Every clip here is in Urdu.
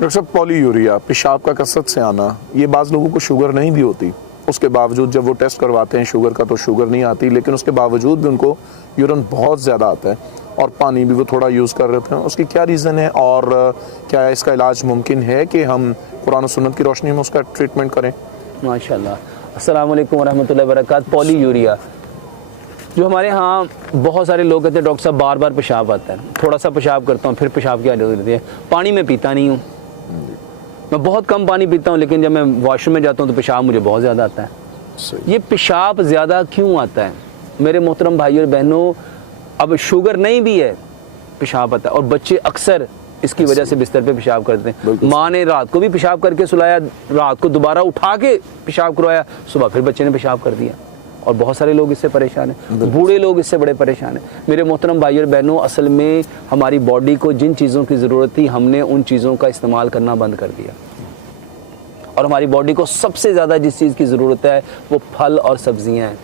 ڈاکٹر صاحب پولی یوریا پیشاب کا کثرت سے آنا، یہ بعض لوگوں کو شوگر نہیں بھی ہوتی، اس کے باوجود جب وہ ٹیسٹ کرواتے ہیں شوگر کا تو شوگر نہیں آتی، لیکن اس کے باوجود بھی ان کو یورین بہت زیادہ آتا ہے اور پانی بھی وہ تھوڑا یوز کر رہے ہیں، اس کی کیا ریزن ہے اور کیا اس کا علاج ممکن ہے کہ ہم قرآن و سنت کی روشنی میں اس کا ٹریٹمنٹ کریں؟ ماشاءاللہ، السلام علیکم ورحمۃ اللہ وبرکاتہ۔ پولی یوریا جو ہمارے ہاں بہت سارے لوگ کہتے ہیں ڈاکٹر صاحب بار بار پیشاب آتا ہے، تھوڑا سا پیشاب کرتا ہوں پھر پیشاب کی عادت ہوتی ہے، پانی میں پیتا نہیں ہوں، میں بہت کم پانی پیتا ہوں، لیکن جب میں واش روم میں جاتا ہوں تو پیشاب مجھے بہت زیادہ آتا ہے۔ یہ پیشاب زیادہ کیوں آتا ہے میرے محترم بھائی اور بہنوں؟ اب شوگر نہیں بھی ہے، پیشاب آتا ہے، اور بچے اکثر اس کی وجہ سے بستر پہ پیشاب کرتے ہیں۔ ماں نے رات کو بھی پیشاب کر کے سلایا، رات کو دوبارہ اٹھا کے پیشاب کروایا، صبح پھر بچے نے پیشاب کر دیا، اور بہت سارے لوگ اس سے پریشان ہیں، بوڑھے لوگ اس سے بڑے پریشان ہیں۔ میرے محترم بھائی اور بہنوں، اصل میں ہماری باڈی کو جن چیزوں کی ضرورت تھی ہم نے ان چیزوں کا استعمال کرنا بند کر دیا، اور ہماری باڈی کو سب سے زیادہ جس چیز کی ضرورت ہے وہ پھل اور سبزیاں ہیں،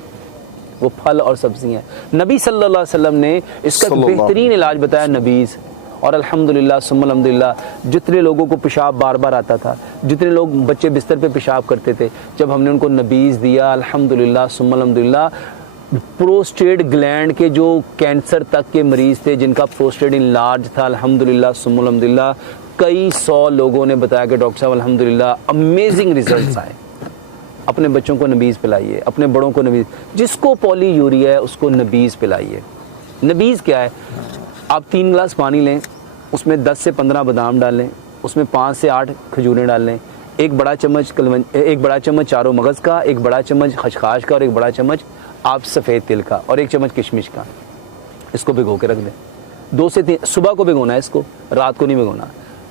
وہ پھل اور سبزیاں ہیں۔ نبی صلی اللہ علیہ وسلم نے اس کا بہترین علاج بتایا نبیذ، اور الحمدللہ ثم الحمدللہ جتنے لوگوں کو پیشاب بار بار آتا تھا، جتنے لوگ بچے بستر پہ پیشاب کرتے تھے، جب ہم نے ان کو نبیذ دیا الحمدللہ ثم الحمدللہ، پروسٹیٹ گلینڈ کے جو کینسر تک کے مریض تھے جن کا پروسٹیٹ انلارج تھا، الحمدللہ ثم الحمدللہ کئی سو لوگوں نے بتایا کہ ڈاکٹر صاحب الحمدللہ امیزنگ ریزلٹس آئے۔ اپنے بچوں کو نبیذ پلائیے، اپنے بڑوں کو نبیذ، جس کو پولی یوریا ہے اس کو نبیذ پلائیے۔ نبیذ کیا ہے؟ آپ 3 گلاس پانی لیں، اس میں 10 سے 15 بادام ڈالیں، اس میں 5 سے 8 کھجوریں ڈال لیں، ایک بڑا چمچ چاروں مغز کا، ایک بڑا چمچ خشخاش کا، اور ایک بڑا چمچ آپ سفید تل کا، اور ایک چمچ کشمش کا۔ اس کو بھگو کے رکھ دیں، 2 سے 3 صبح کو بھگونا ہے، اس کو رات کو نہیں بھگونا۔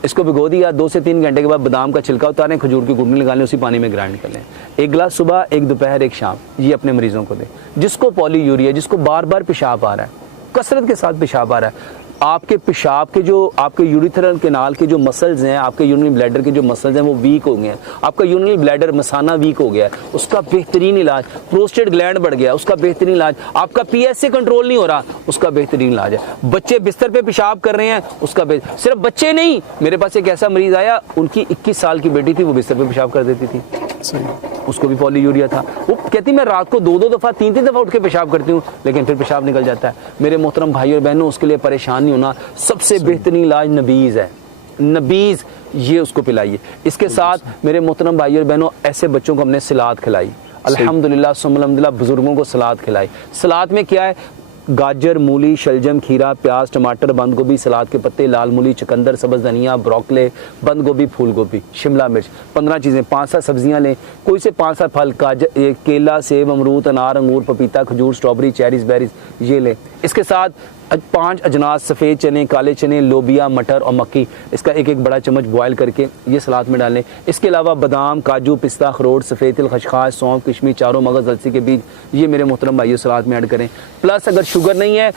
اس کو بھگو دیا، 2 سے 3 گھنٹے کے بعد بادام کا چھلکا اتاریں، کھجور کی گٹلی نکالیں، اسی پانی میں گرائنڈ کر لیں، 1 گلاس صبح، 1 دوپہر، 1 شام، یہ اپنے مریضوں کو دیں۔ جس کو پولی یوریا، جس کو بار بار پیشاب آ رہا ہے، کثرت کے ساتھ پیشاب آ رہا ہے، آپ کے پیشاب کے جو آپ کے یوریتھرل کینال کے جو مسلز ہیں، آپ کے یورینری بلیڈر کے جو مسلز ہیں وہ ویک ہو گئے ہیں، آپ کا یورینری بلیڈر مثانہ ویک ہو گیا ہے، اس کا بہترین علاج، پروسٹیٹ گلینڈ بڑھ گیا اس کا بہترین علاج، آپ کا پی ایس سے کنٹرول نہیں ہو رہا اس کا بہترین علاج ہے، بچے بستر پہ پیشاب کر رہے ہیں اس کا صرف بچے نہیں، میرے پاس ایک ایسا مریض آیا، ان کی 21 سال کی بیٹی تھی، وہ بستر پہ پیشاب کر دیتی تھی، اس کو بھی پولی یوریا تھا، وہ کہتی میں رات کو 2 دفعہ 3 دفعہ اٹھ کے پیشاب کرتی ہوں لیکن پھر پیشاب نکل جاتا ہے۔ میرے محترم بھائی اور بہنوں، اس کے لیے پریشان نہیں ہونا، سب سے بہترین علاج نبیذ ہے، نبیذ، یہ اس کو پلائیے۔ اس کے ساتھ میرے محترم بھائی اور بہنوں، ایسے بچوں کو ہم نے سلاد کھلائی، الحمدللہ ثم الحمدللہ، بزرگوں کو سلاد کھلائی۔ سلاد میں کیا ہے؟ گاجر، مولی، شلجم، کھیرا، پیاز، ٹماٹر، بند گوبھی، سلاد کے پتے، لال مولی، چقندر، سبز دھنیا، بروکلے، بند گوبھی، پھول گوبھی، شملہ مرچ، 15 چیزیں، 5-7 سبزیاں لیں، کوئی سے 5-7 پھل، کیلا، سیب، امرود، انار، انگور، پپیتا، کھجور، سٹرابری، چیریز، بیریز، یہ لیں۔ اس کے ساتھ 5 اجناس، سفید چنے، کالے چنے، لوبیا، مٹر اور مکی، اس کا ایک بڑا چمچ بوائل کر کے یہ سلاد میں ڈالیں۔ اس کے علاوہ بادام، کاجو، پستہ، اخروٹ، سفید تل، خشخاش، سونف، کشمش، چاروں مغز، السی کے بیج، یہ میرے محترم بھائیو سلاد میں ایڈ کریں۔ پلس اگر شوگر نہیں ہے،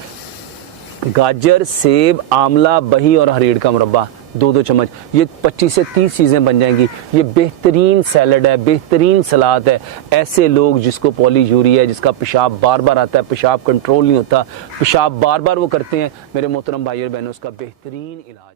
گاجر، سیب، آملہ، بہی اور ہریڑ کا مربع 2 چمچ، یہ 25 سے 30 چیزیں بن جائیں گی۔ یہ بہترین سیلڈ ہے، بہترین سلاد ہے۔ ایسے لوگ جس کو پولی یوریا ہے، جس کا پیشاب بار بار آتا ہے، پیشاب کنٹرول نہیں ہوتا، پیشاب بار بار وہ کرتے ہیں، میرے محترم بھائی اور بہنوں، اس کا بہترین علاج